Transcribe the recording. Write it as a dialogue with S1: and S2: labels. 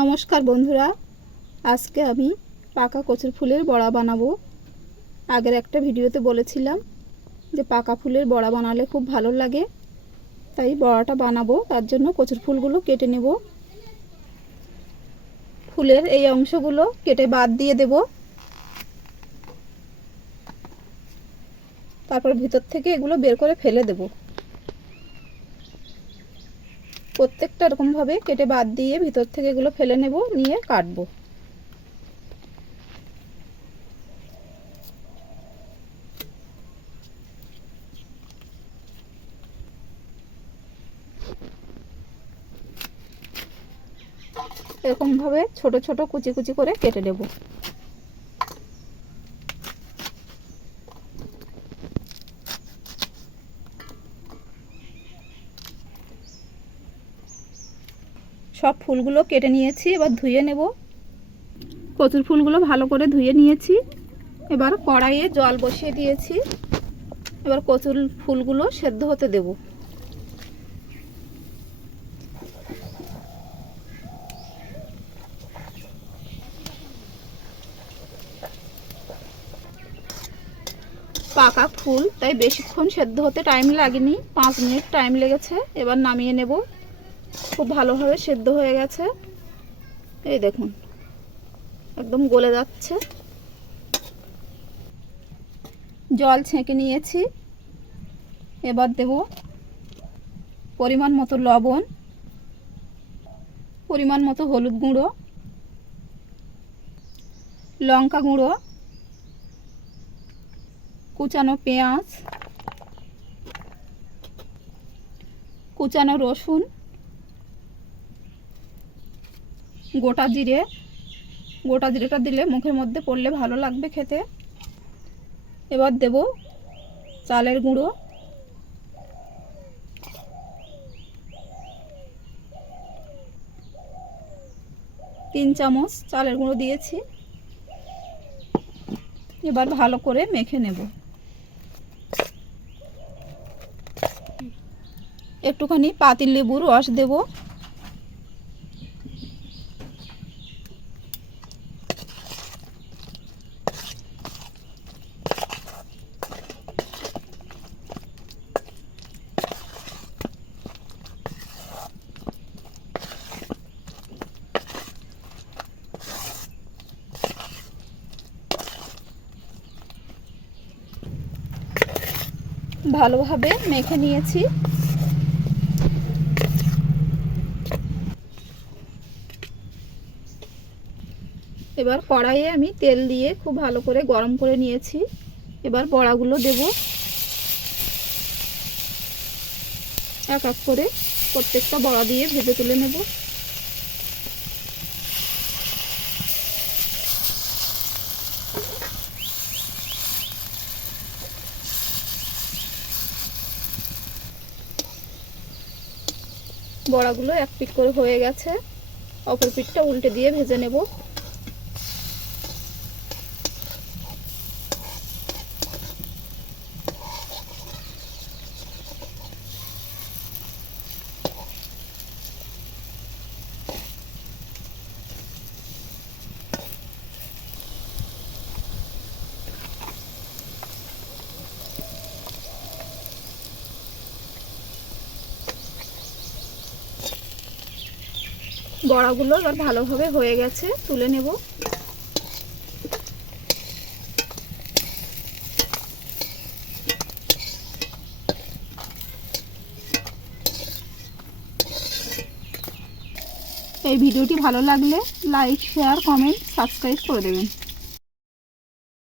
S1: নমস্কার বন্ধুরা। আজকে আমি পাকা কচুর ফুলের বড়া বানাবো। আগের একটা ভিডিওতে বলেছিলাম যে পাকা ফুলের বড়া বানালে খুব ভালো লাগে। তাই বড়াটা বানাবো, তার জন্য কচুর ফুলগুলো কেটে নেব। ফুলের এই অংশগুলো কেটে বাদ দিয়ে দেব। তারপর ভিতর থেকে এগুলো বের করে ফেলে দেবো। প্রত্যেকটা এরকমভাবে কেটে বাদ দিয়ে ভিতর থেকে এগুলো ফেলে নেব, নিয়ে কাটবো। এরকমভাবে ছোট ছোট কুচি কুচি করে কেটে নেব। সব ফুলগুলো কেটে নিয়েছি, এবার ধুয়ে নেব। কচুর ফুলগুলো ভালো করে ধুয়ে নিয়েছি। এবার কড়াইয়ে জল বসিয়ে দিয়েছি। এবার কচুর ফুলগুলো সেদ্ধ হতে দেব। পাকা ফুল, তাই বেশিক্ষণ সেদ্ধ হতে টাইম লাগেনি। পাঁচ মিনিট টাইম লেগেছে। এবার নামিয়ে নেব। খুব ভালোভাবে সেদ্ধ হয়ে গেছে। এই দেখুন, একদম গলে যাচ্ছে। জল ছেঁকে নিয়েছি। এবার দেব পরিমাণ মতো লবণ, পরিমাণ মতো হলুদ গুঁড়ো, লঙ্কা গুঁড়ো, কুচানো পেঁয়াজ, কুচানো রসুন গোটা জিরে, গোটা জিরেটা দিলে মুখের মধ্যে পড়লে ভালো লাগবে খেতে। এবার দেব চালের গুঁড়ো। তিন চামচ চালের গুঁড়ো দিয়েছি। এবার ভালো করে মেখে নেব। একটুখানি পাতিল লেবুর রস দেবো। ভালোভাবে মেখে নিয়েছি। এবার কড়াইয়ে আমি তেল দিয়ে খুব ভালো করে গরম করে নিয়েছি। এবার বড়াগুলো দেব। এক এক করে প্রত্যেকটা বড়া দিয়ে ভেজে তুলে নেব। বড়াগুলো এক পিক করে হয়ে গেছে। অপর পিঠটা উল্টে দিয়ে ভেজে নেব। বড়াগুলো এবার ভালোভাবে হয়ে গেছে, তুলে নেব। এই ভিডিওটি ভালো লাগলে লাইক, শেয়ার, কমেন্ট, সাবস্ক্রাইব করে দেবেন।